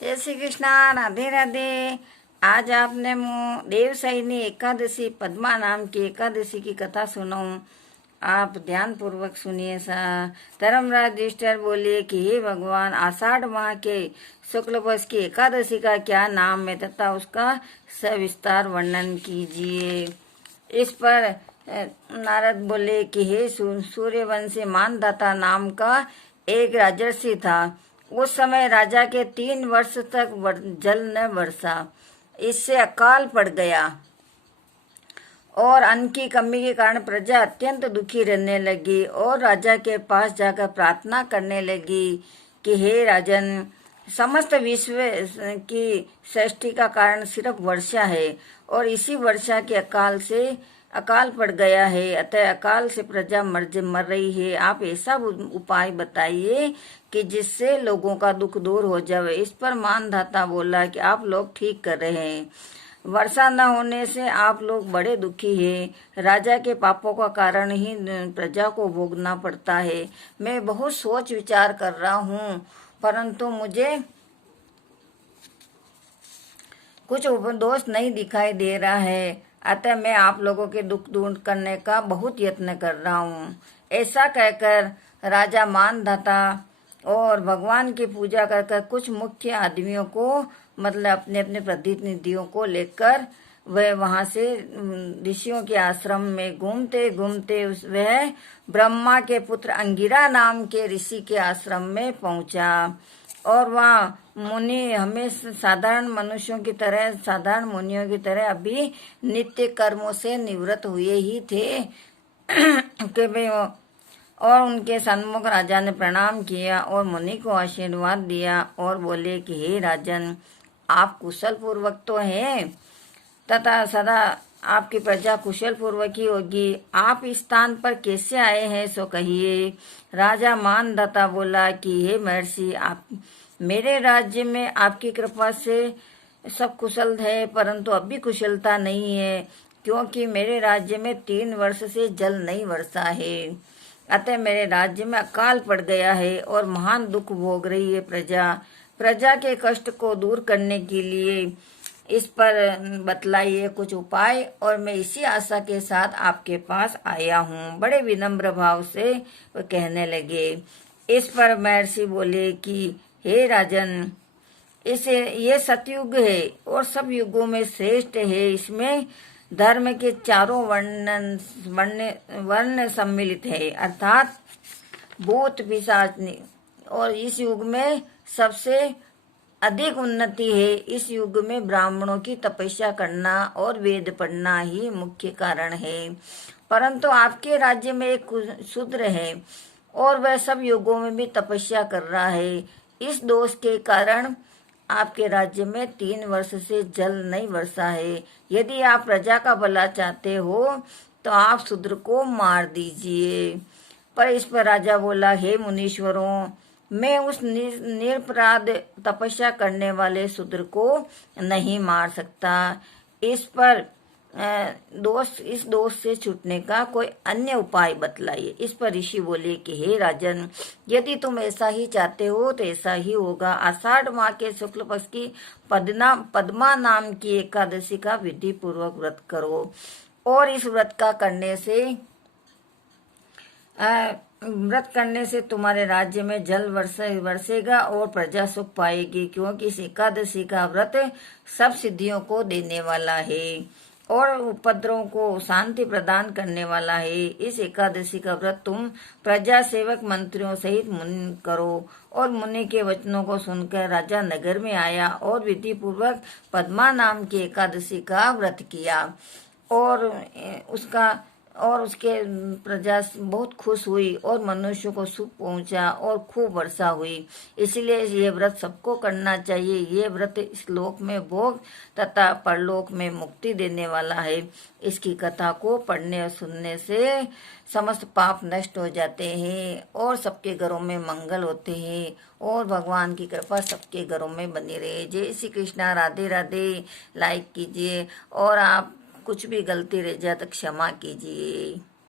જય શ્રી કૃષ્ણ, राधे राधे। आज आपने देवसैनी एकादशी पद्मा नाम की एकादशी की कथा सुनाऊं। आप ध्यान पूर्वक सुनिए सा। धर्मराज युधिष्ठिर बोले कि हे भगवान, आषाढ़ माह के शुक्ल पक्ष की एकादशी का क्या नाम है तथा उसका सविस्तार वर्णन कीजिए। इस पर नारद बोले कि हे सूर्यवंशी मानधाता नाम का एक राजर्षि था। उस समय राजा के 3 वर्ष तक जल न बरसा। इससे अकाल पड़ गया और अन्न की कमी के कारण प्रजा अत्यंत दुखी रहने लगी और राजा के पास जाकर प्रार्थना करने लगी कि हे राजन, समस्त विश्व की सृष्टि का कारण सिर्फ वर्षा है और इसी वर्षा के अकाल पड़ गया है, अतः अकाल से प्रजा मर रही है। आप ऐसा उपाय बताइए कि जिससे लोगों का दुख दूर हो जाए। इस पर मानधाता बोला कि आप लोग ठीक कर रहे हैं। वर्षा न होने से आप लोग बड़े दुखी हैं। राजा के पापों का कारण ही प्रजा को भोगना पड़ता है। मैं बहुत सोच विचार कर रहा हूँ, परंतु मुझे कुछ दोष नहीं दिखाई दे रहा है, अतः मैं आप लोगों के दुख दूर करने का बहुत यत्न कर रहा हूँ। ऐसा कहकर राजा मानधाता और भगवान की पूजा कर कुछ मुख्य आदमियों को, मतलब अपने अपने प्रतिनिधियों को लेकर वह वहां से ऋषियों के आश्रम में घूमते घूमते वह ब्रह्मा के पुत्र अंगिरा नाम के ऋषि के आश्रम में पहुंचा। और वहाँ मुनि हमें साधारण मनुष्यों की तरह, साधारण मुनियों की तरह अभी नित्य कर्मों से निवृत्त हुए ही थे कि वे, और उनके सन्मुख राजा ने प्रणाम किया और मुनि को आशीर्वाद दिया और बोले कि हे राजन, आप कुशल पूर्वक तो हैं तथा सदा आपकी प्रजा कुशल पूर्वक ही होगी। आप इस स्थान पर कैसे आए हैं सो कहिए। राजा मानधाता बोला कि हे महर्षि, आप मेरे राज्य में आपकी कृपा से सब कुशल है, परंतु अभी कुशलता नहीं है, क्योंकि मेरे राज्य में 3 वर्ष से जल नहीं बरसा है। अतः मेरे राज्य में अकाल पड़ गया है और महान दुख भोग रही है प्रजा के कष्ट को दूर करने के लिए इस पर बतलाइए कुछ उपाय, और मैं इसी आशा के साथ आपके पास आया हूँ। बड़े विनम्र भाव से वो कहने लगे। इस पर महर्षि बोले कि हे राजन, ये सतयुग है और सब युगों में श्रेष्ठ है। इसमें धर्म के चारों वर्ण सम्मिलित है, अर्थात भूत पिशाच, और इस युग में सबसे अधिक उन्नति है। इस युग में ब्राह्मणों की तपस्या करना और वेद पढ़ना ही मुख्य कारण है, परंतु आपके राज्य में एक शूद्र है और वह सब युगों में भी तपस्या कर रहा है। इस दोष के कारण आपके राज्य में 3 वर्ष से जल नहीं बरसा है। यदि आप प्रजा का भला चाहते हो तो आप शूद्र को मार दीजिए। पर इस पर राजा बोला, हे मुनीश्वरों, मैं उस निरपराध तपस्या करने वाले शूद्र को नहीं मार सकता। इस पर इस दोष से छूटने का कोई अन्य उपाय बतलाइए। इस पर ऋषि बोले कि हे राजन, यदि तुम ऐसा ही चाहते हो तो ऐसा ही होगा। आषाढ़ माह के शुक्ल पक्ष की पद्मा नाम की एकादशी का विधि पूर्वक व्रत करो, और इस व्रत करने से तुम्हारे राज्य में जल बरसेगा और प्रजा सुख पाएगी, क्योंकि इस एकादशी का व्रत सब सिद्धियों को देने वाला है और उपद्रवों को शांति प्रदान करने वाला है। इस एकादशी का व्रत तुम प्रजा सेवक मंत्रियों सहित मुनि करो। और मुनि के वचनों को सुनकर राजा नगर में आया और विधि पूर्वक पद्मा नाम की एकादशी का व्रत किया, और उसके प्रजा बहुत खुश हुई और मनुष्य को सुख पहुंचा और खूब वर्षा हुई। इसलिए ये व्रत सबको करना चाहिए। ये व्रत इस लोक में भोग तथा परलोक में मुक्ति देने वाला है। इसकी कथा को पढ़ने और सुनने से समस्त पाप नष्ट हो जाते हैं और सबके घरों में मंगल होते हैं और भगवान की कृपा सबके घरों में बनी रहे। जय श्री कृष्णा, राधे राधे। लाइक कीजिए और आप कुछ भी गलती रह जाए तो क्षमा कीजिए।